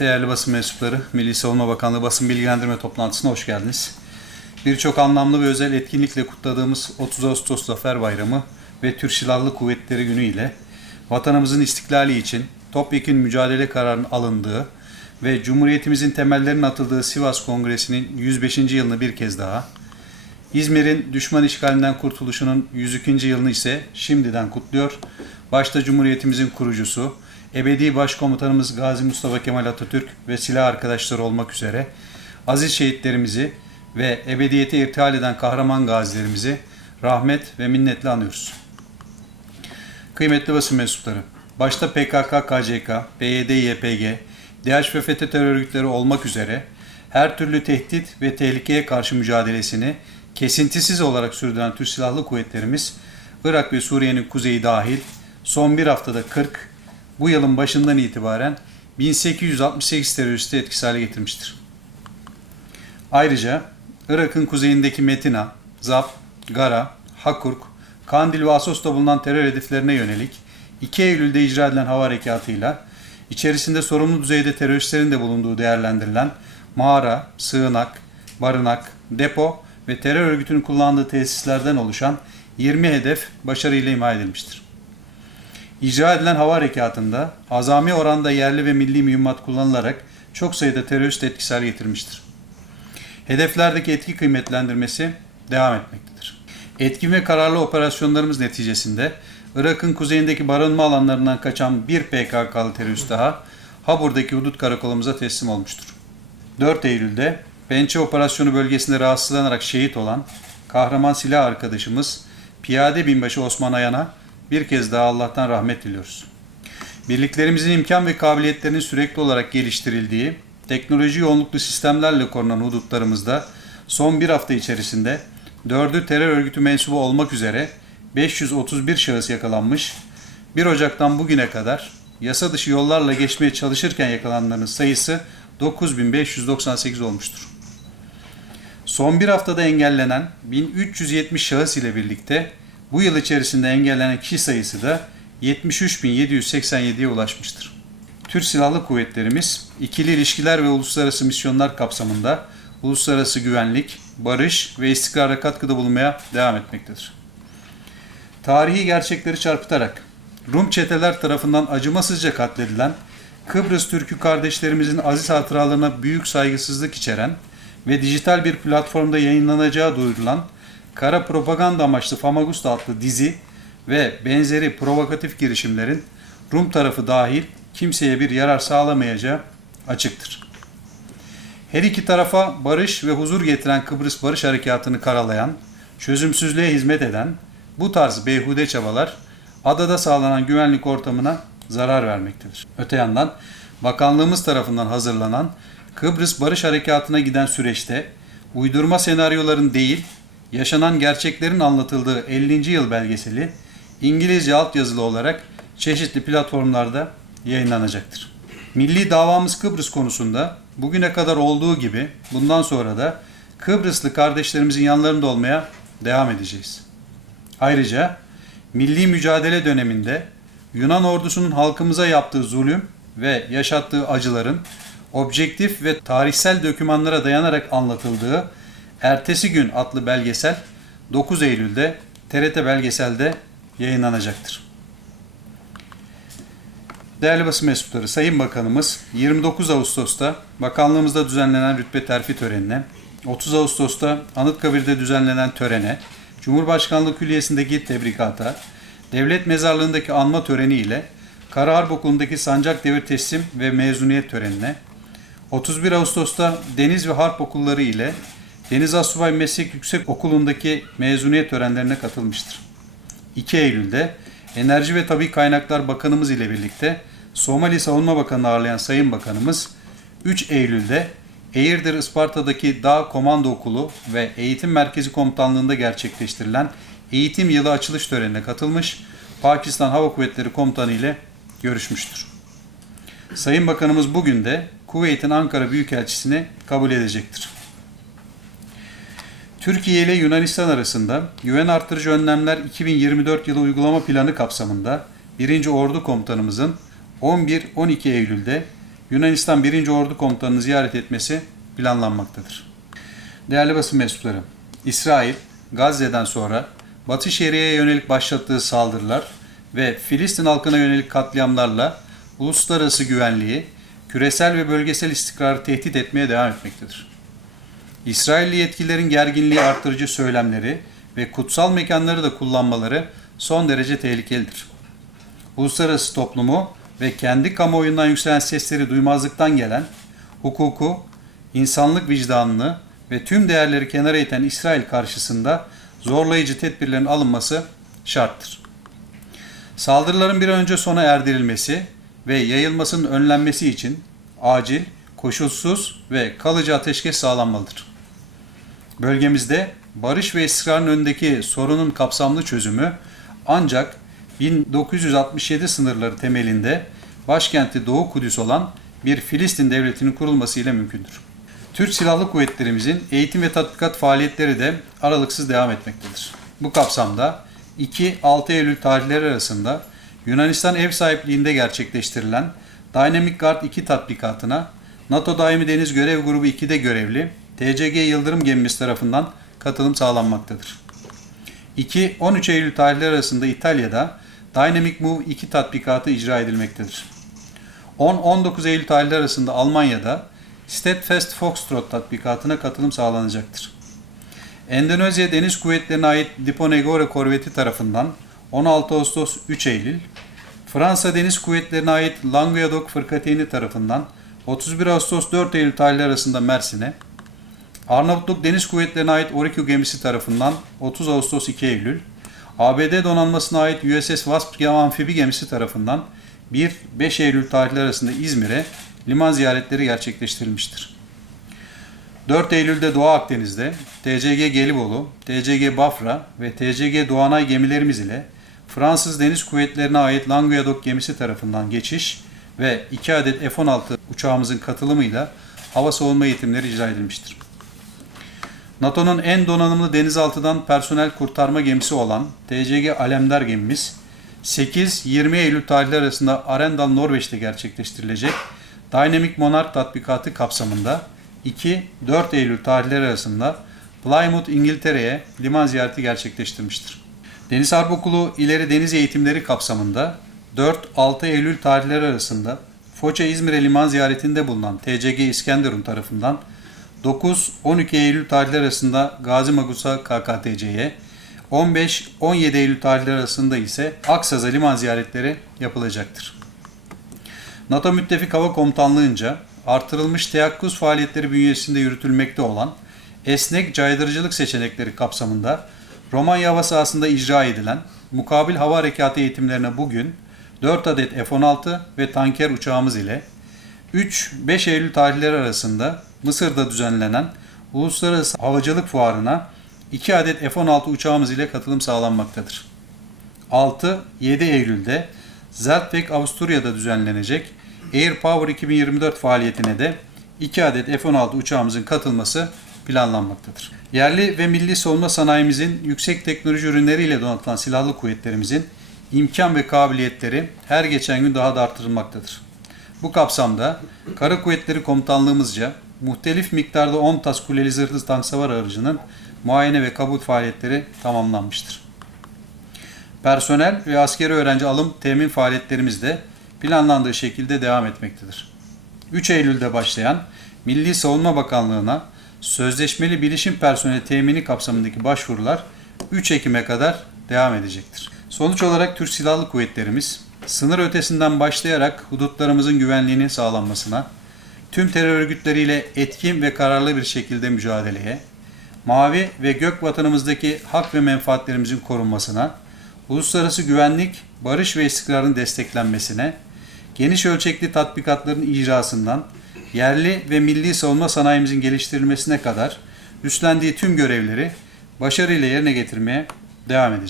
Değerli basın mensupları, Milli Savunma Bakanlığı basın bilgilendirme toplantısına hoş geldiniz. Birçok anlamlı ve özel etkinlikle kutladığımız 30 Ağustos Zafer Bayramı ve Türk Silahlı Kuvvetleri Günü ile vatanımızın istiklali için topyekun mücadele kararının alındığı ve Cumhuriyetimizin temellerinin atıldığı Sivas Kongresi'nin 105. yılını bir kez daha, İzmir'in düşman işgalinden kurtuluşunun 102. yılını ise şimdiden kutluyor. Başta Cumhuriyetimizin kurucusu, ebedi başkomutanımız Gazi Mustafa Kemal Atatürk ve silah arkadaşları olmak üzere aziz şehitlerimizi ve ebediyete irtihal eden kahraman gazilerimizi rahmet ve minnetle anıyoruz. Kıymetli basın mensupları, başta PKK, KCK, PYD, YPG, DH ve FETÖ terör örgütleri olmak üzere her türlü tehdit ve tehlikeye karşı mücadelesini kesintisiz olarak sürdüren Türk Silahlı Kuvvetlerimiz, Irak ve Suriye'nin kuzeyi dahil son bir haftada 40, bu yılın başından itibaren 1868 teröristi etkisiz hale getirmiştir. Ayrıca Irak'ın kuzeyindeki Metina, Zap, Gara, Hakurk, Kandil ve Asos'ta bulunan terör hedeflerine yönelik 2 Eylül'de icra edilen hava harekatıyla içerisinde sorumlu düzeyde teröristlerin de bulunduğu değerlendirilen mağara, sığınak, barınak, depo ve terör örgütünün kullandığı tesislerden oluşan 20 hedef başarıyla imha edilmiştir. İcra edilen hava harekatında azami oranda yerli ve milli mühimmat kullanılarak çok sayıda terörist etkisi hale getirmiştir. Hedeflerdeki etki kıymetlendirmesi devam etmektedir. Etkin ve kararlı operasyonlarımız neticesinde Irak'ın kuzeyindeki barınma alanlarından kaçan bir PKK'lı terörist daha Habur'daki hudut karakolumuza teslim olmuştur. 4 Eylül'de Pençe operasyonu bölgesinde rahatsızlanarak şehit olan kahraman silah arkadaşımız Piyade Binbaşı Osman Ayan'a bir kez daha Allah'tan rahmet diliyoruz. Birliklerimizin imkan ve kabiliyetlerinin sürekli olarak geliştirildiği, teknoloji yoğunluklu sistemlerle korunan hudutlarımızda son bir hafta içerisinde dördü terör örgütü mensubu olmak üzere 531 şahıs yakalanmış, 1 Ocak'tan bugüne kadar yasa dışı yollarla geçmeye çalışırken yakalananların sayısı 9598 olmuştur. Son bir haftada engellenen 1370 şahıs ile birlikte bu yıl içerisinde engellenen kişi sayısı da 73.787'ye ulaşmıştır. Türk Silahlı Kuvvetlerimiz ikili ilişkiler ve uluslararası misyonlar kapsamında uluslararası güvenlik, barış ve istikrara katkıda bulunmaya devam etmektedir. Tarihi gerçekleri çarpıtarak Rum çeteler tarafından acımasızca katledilen Kıbrıs Türk'ü kardeşlerimizin aziz hatıralarına büyük saygısızlık içeren ve dijital bir platformda yayınlanacağı duyurulan kara propaganda amaçlı Famagusta adlı dizi ve benzeri provokatif girişimlerin Rum tarafı dahil kimseye bir yarar sağlamayacağı açıktır. Her iki tarafa barış ve huzur getiren Kıbrıs Barış Harekatı'nı karalayan, çözümsüzlüğe hizmet eden bu tarz beyhude çabalar adada sağlanan güvenlik ortamına zarar vermektedir. Öte yandan bakanlığımız tarafından hazırlanan Kıbrıs Barış Harekatı'na giden süreçte uydurma senaryoların değil, yaşanan gerçeklerin anlatıldığı 50. yıl belgeseli İngilizce altyazılı olarak çeşitli platformlarda yayınlanacaktır. Milli davamız Kıbrıs konusunda bugüne kadar olduğu gibi bundan sonra da Kıbrıslı kardeşlerimizin yanlarında olmaya devam edeceğiz. Ayrıca milli mücadele döneminde Yunan ordusunun halkımıza yaptığı zulüm ve yaşattığı acıların objektif ve tarihsel dokümanlara dayanarak anlatıldığı Ertesi Gün adlı belgesel 9 Eylül'de TRT Belgesel'de yayınlanacaktır. Değerli basın mensupları, Sayın Bakanımız 29 Ağustos'ta bakanlığımızda düzenlenen rütbe terfi törenine, 30 Ağustos'ta Anıtkabir'de düzenlenen törene, Cumhurbaşkanlığı Külliyesi'ndeki tebrikata, devlet mezarlığındaki anma töreni ile Kara Harp Okulu'ndaki sancak devir teslim ve mezuniyet törenine, 31 Ağustos'ta Deniz ve Harp Okulları ile Deniz Asubay Meslek Yüksek Okulu'ndaki mezuniyet törenlerine katılmıştır. 2 Eylül'de Enerji ve Tabi Kaynaklar Bakanımız ile birlikte Somali Savunma Bakanı ağırlayan Sayın Bakanımız 3 Eylül'de Eğirdir Isparta'daki Dağ Komando Okulu ve Eğitim Merkezi Komutanlığı'nda gerçekleştirilen eğitim yılı açılış törenine katılmış, Pakistan Hava Kuvvetleri Komutanı ile görüşmüştür. Sayın Bakanımız bugün de Kuveyt'in Ankara Büyükelçisini kabul edecektir. Türkiye ile Yunanistan arasında güven artırıcı önlemler 2024 yılı uygulama planı kapsamında 1. Ordu Komutanımızın 11-12 Eylül'de Yunanistan 1. Ordu Komutanı'nı ziyaret etmesi planlanmaktadır. Değerli basın mensupları, İsrail, Gazze'den sonra Batı Şeria'ya yönelik başlattığı saldırılar ve Filistin halkına yönelik katliamlarla uluslararası güvenliği, küresel ve bölgesel istikrarı tehdit etmeye devam etmektedir. İsrailli yetkililerin gerginliği artırıcı söylemleri ve kutsal mekanları da kullanmaları son derece tehlikelidir. Uluslararası toplumu ve kendi kamuoyundan yükselen sesleri duymazlıktan gelen, hukuku, insanlık vicdanını ve tüm değerleri kenara iten İsrail karşısında zorlayıcı tedbirlerin alınması şarttır. Saldırıların bir önce sona erdirilmesi ve yayılmasının önlenmesi için acil, koşulsuz ve kalıcı ateşkes sağlanmalıdır. Bölgemizde barış ve istikrarın önündeki sorunun kapsamlı çözümü ancak 1967 sınırları temelinde başkenti Doğu Kudüs olan bir Filistin devletinin kurulması ile mümkündür. Türk Silahlı Kuvvetlerimizin eğitim ve tatbikat faaliyetleri de aralıksız devam etmektedir. Bu kapsamda 2-6 Eylül tarihleri arasında Yunanistan ev sahipliğinde gerçekleştirilen Dynamic Guard 2 tatbikatına NATO Daimi Deniz Görev Grubu 2'de görevli TCG Yıldırım gemimiz tarafından katılım sağlanmaktadır. 2-13 Eylül tarihleri arasında İtalya'da Dynamic Move 2 tatbikatı icra edilmektedir. 10-19 Eylül tarihleri arasında Almanya'da Steadfast Foxtrot tatbikatına katılım sağlanacaktır. Endonezya Deniz Kuvvetleri'ne ait Diponegoro korveti tarafından 16 Ağustos 3 Eylül, Fransa Deniz Kuvvetleri'ne ait Languedoc fırkateyni tarafından 31 Ağustos 4 Eylül tarihleri arasında Mersin'e, Arnavutluk Deniz Kuvvetleri'ne ait Oriku gemisi tarafından 30 Ağustos 2 Eylül, ABD donanmasına ait USS Wasp amfibi gemisi tarafından 1-5 Eylül tarihleri arasında İzmir'e liman ziyaretleri gerçekleştirilmiştir. 4 Eylül'de Doğu Akdeniz'de TCG Gelibolu, TCG Bafra ve TCG Doğanay gemilerimiz ile Fransız Deniz Kuvvetlerine ait Languedoc gemisi tarafından geçiş ve 2 adet F-16 uçağımızın katılımıyla hava savunma eğitimleri icra edilmiştir. NATO'nun en donanımlı denizaltıdan personel kurtarma gemisi olan TCG Alemdar gemimiz 8-20 Eylül tarihleri arasında Arendal, Norveç'te gerçekleştirilecek Dynamic Monarch tatbikatı kapsamında 2-4 Eylül tarihleri arasında Plymouth, İngiltere'ye liman ziyareti gerçekleştirmiştir. Deniz Harp Okulu ileri deniz eğitimleri kapsamında 4-6 Eylül tarihleri arasında Foça İzmir'e liman ziyaretinde bulunan TCG İskenderun tarafından 9-12 Eylül tarihleri arasında Gazi Magusa KKTC'ye, 15-17 Eylül tarihleri arasında ise Aksaz'a liman ziyaretleri yapılacaktır. NATO Müttefik Hava Komutanlığı'nca artırılmış teyakkuz faaliyetleri bünyesinde yürütülmekte olan esnek caydırıcılık seçenekleri kapsamında Romanya hava sahasında icra edilen mukabil hava harekatı eğitimlerine bugün 4 adet F-16 ve tanker uçağımız ile 3-5 Eylül tarihleri arasında Mısır'da düzenlenen Uluslararası Havacılık Fuarı'na 2 adet F-16 uçağımız ile katılım sağlanmaktadır. 6-7 Eylül'de Zeltweg Avusturya'da düzenlenecek Air Power 2024 faaliyetine de 2 adet F-16 uçağımızın katılması planlanmaktadır. Yerli ve milli savunma sanayimizin yüksek teknoloji ürünleriyle donatılan silahlı kuvvetlerimizin imkan ve kabiliyetleri her geçen gün daha da artırılmaktadır. Bu kapsamda Kara Kuvvetleri Komutanlığımızca muhtelif miktarda 10 tas kuleli zırhlı tank savar aracının muayene ve kabul faaliyetleri tamamlanmıştır. Personel ve askeri öğrenci alım temin faaliyetlerimiz de planlandığı şekilde devam etmektedir. 3 Eylül'de başlayan Milli Savunma Bakanlığı'na sözleşmeli bilişim personeli temini kapsamındaki başvurular 3 Ekim'e kadar devam edecektir. Sonuç olarak Türk Silahlı Kuvvetlerimiz sınır ötesinden başlayarak hudutlarımızın güvenliğinin sağlanmasına, tüm terör örgütleriyle etkin ve kararlı bir şekilde mücadeleye, mavi ve gök vatanımızdaki hak ve menfaatlerimizin korunmasına, uluslararası güvenlik, barış ve istikrarın desteklenmesine, geniş ölçekli tatbikatların icrasından yerli ve milli savunma sanayimizin geliştirilmesine kadar üstlendiği tüm görevleri başarıyla yerine getirmeye devam edecek.